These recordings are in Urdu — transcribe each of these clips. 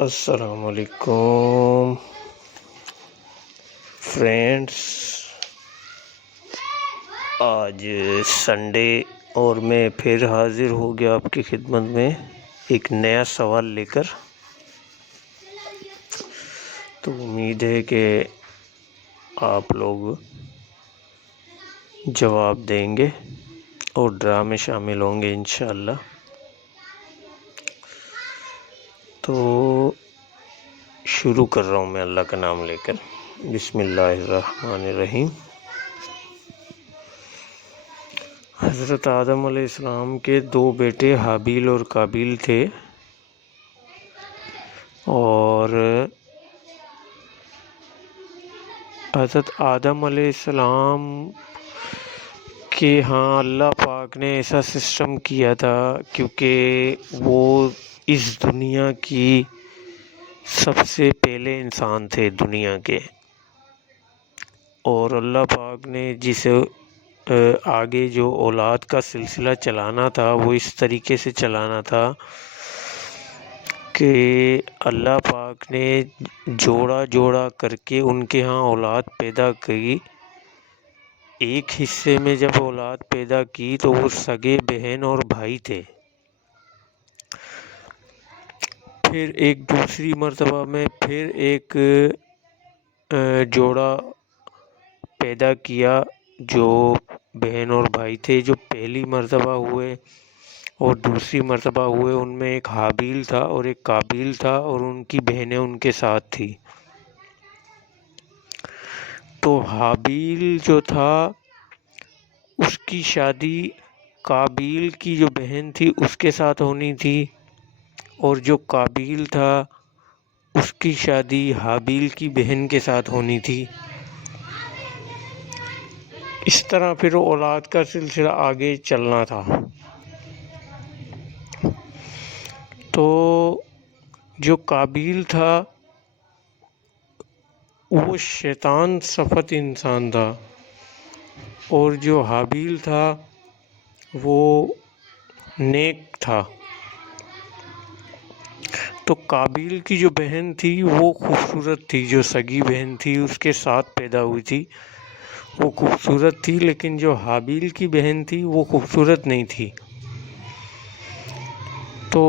السلام علیکم فرینڈس، آج سنڈے اور میں پھر حاضر ہو گیا آپ کی خدمت میں ایک نیا سوال لے کر۔ تو امید ہے کہ آپ لوگ جواب دیں گے اور ڈرا میں شامل ہوں گے انشاءاللہ۔ تو شروع کر رہا ہوں میں اللہ کا نام لے کر۔ بسم اللہ الرحمن الرحیم۔ حضرت آدم علیہ السلام کے دو بیٹے حابیل اور قابیل تھے، اور حضرت آدم علیہ السلام کہ ہاں اللہ پاک نے ایسا سسٹم کیا تھا کیونکہ وہ اس دنیا کی سب سے پہلے انسان تھے دنیا کے، اور اللہ پاک نے جسے آگے جو اولاد کا سلسلہ چلانا تھا وہ اس طریقے سے چلانا تھا کہ اللہ پاک نے جوڑا جوڑا کر کے ان کے ہاں اولاد پیدا کی۔ ایک حصے میں جب اولاد پیدا کی تو وہ سگے بہن اور بھائی تھے، پھر ایک دوسری مرتبہ میں پھر ایک جوڑا پیدا کیا جو بہن اور بھائی تھے، جو پہلی مرتبہ ہوئے اور دوسری مرتبہ ہوئے۔ ان میں ایک حابیل تھا اور ایک قابیل تھا، اور ان کی بہنیں ان کے ساتھ تھی۔ تو حابیل جو تھا اس کی شادی قابیل کی جو بہن تھی اس کے ساتھ ہونی تھی، اور جو قابیل تھا اس کی شادی حابیل کی بہن کے ساتھ ہونی تھی۔ اس طرح پھر اولاد کا سلسلہ آگے چلنا تھا۔ تو جو قابیل تھا وہ شیطان صفت انسان تھا، اور جو حابیل تھا وہ نیک تھا۔ تو قابیل کی جو بہن تھی وہ خوبصورت تھی، جو سگی بہن تھی اس کے ساتھ پیدا ہوئی تھی وہ خوبصورت تھی، لیکن جو حابیل کی بہن تھی وہ خوبصورت نہیں تھی۔ تو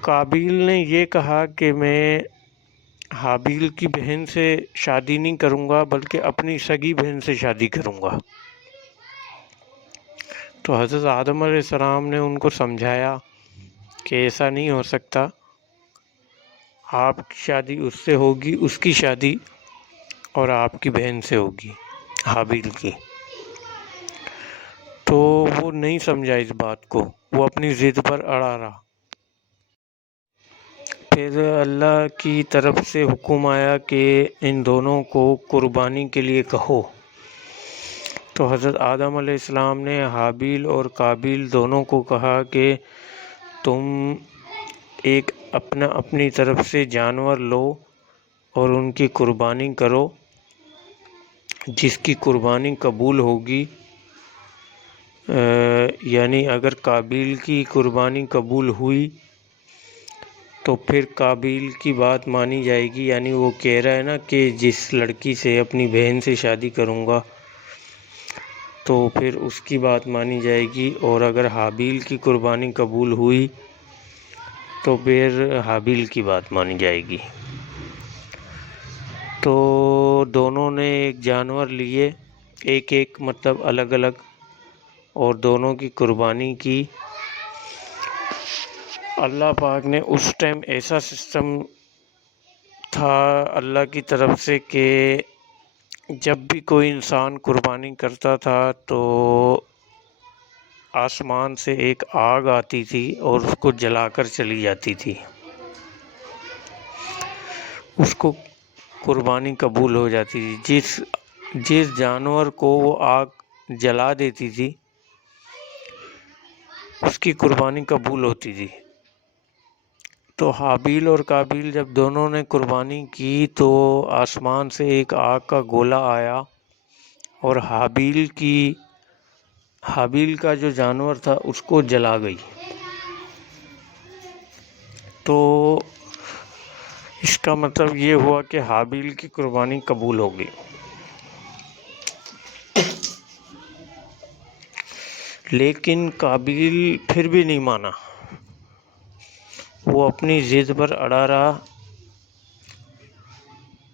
قابیل نے یہ کہا کہ میں حابیل کی بہن سے شادی نہیں کروں گا بلکہ اپنی سگی بہن سے شادی کروں گا۔ تو حضرت آدم علیہ السلام نے ان کو سمجھایا کہ ایسا نہیں ہو سکتا، آپ کی شادی اس سے ہوگی، اس کی شادی اور آپ کی بہن سے ہوگی، حابیل کی۔ تو وہ نہیں سمجھا اس بات کو، وہ اپنی ضد پر اڑا رہا۔ پھر اللہ کی طرف سے حکم آیا کہ ان دونوں کو قربانی کے لیے کہو۔ تو حضرت آدم علیہ السلام نے حابیل اور قابیل دونوں کو کہا کہ تم ایک اپنی طرف سے جانور لو اور ان کی قربانی کرو، جس کی قربانی قبول ہوگی، یعنی اگر قابیل کی قربانی قبول ہوئی تو پھر قابیل کی بات مانی جائے گی، یعنی وہ کہہ رہا ہے نا کہ جس لڑکی سے اپنی بہن سے شادی کروں گا تو پھر اس کی بات مانی جائے گی، اور اگر حابیل کی قربانی قبول ہوئی تو پھر حابیل کی بات مانی جائے گی۔ تو دونوں نے ایک جانور لیے، ایک مطلب الگ الگ، اور دونوں کی قربانی کی۔ اللہ پاک نے اس ٹائم ایسا سسٹم تھا اللہ کی طرف سے کہ جب بھی کوئی انسان قربانی کرتا تھا تو آسمان سے ایک آگ آتی تھی اور اس کو جلا کر چلی جاتی تھی، اس کو قربانی قبول ہو جاتی تھی۔ جس جانور کو وہ آگ جلا دیتی تھی اس کی قربانی قبول ہوتی تھی۔ تو حابیل اور قابیل جب دونوں نے قربانی کی تو آسمان سے ایک آگ کا گولا آیا اور حابیل کا جو جانور تھا اس کو جلا گئی۔ تو اس کا مطلب یہ ہوا کہ حابیل کی قربانی قبول ہوگی، لیکن قابیل پھر بھی نہیں مانا، وہ اپنی ضد پر اڑا رہا۔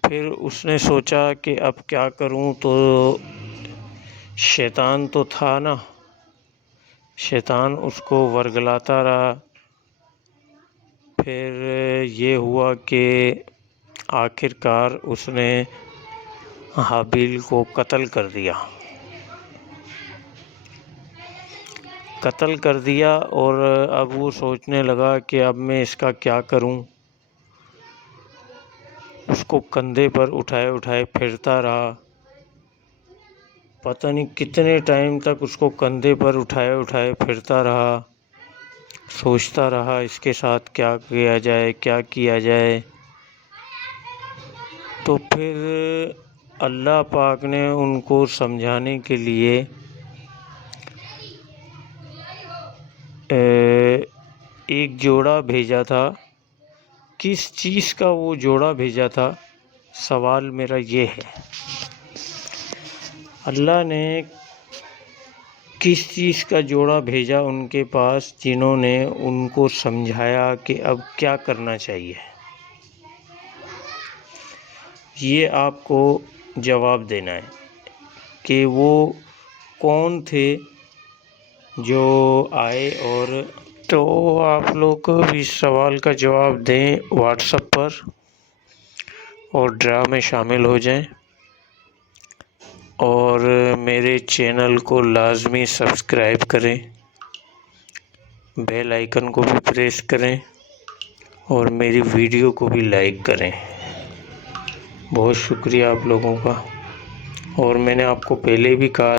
پھر اس نے سوچا کہ اب کیا کروں، تو شیطان تو تھا نا، شیطان اس کو ورگلاتا رہا۔ پھر یہ ہوا کہ آخر کار اس نے حابیل کو قتل کر دیا، اور اب وہ سوچنے لگا کہ اب میں اس کا کیا کروں۔ اس کو کندھے پر اٹھائے پھرتا رہا، پتہ نہیں کتنے ٹائم تک اس کو کندھے پر اٹھائے پھرتا رہا، سوچتا رہا اس کے ساتھ کیا کیا جائے۔ تو پھر اللہ پاک نے ان کو سمجھانے کے لیے ایک جوڑا بھیجا تھا۔ کس چیز کا وہ جوڑا بھیجا تھا، سوال میرا یہ ہے، اللہ نے کس چیز کا جوڑا بھیجا ان کے پاس، جنہوں نے ان کو سمجھایا کہ اب کیا کرنا چاہیے؟ یہ آپ کو جواب دینا ہے کہ وہ کون تھے جو آئے، اور تو آپ لوگ بھی اس سوال کا جواب دیں واٹس ایپ پر اور ڈرا میں شامل ہو جائیں، اور میرے چینل کو لازمی سبسکرائب کریں، بیل آئیکن کو بھی پریس کریں، اور میری ویڈیو کو بھی لائک کریں۔ بہت شکریہ آپ لوگوں کا، اور میں نے آپ کو پہلے بھی کہا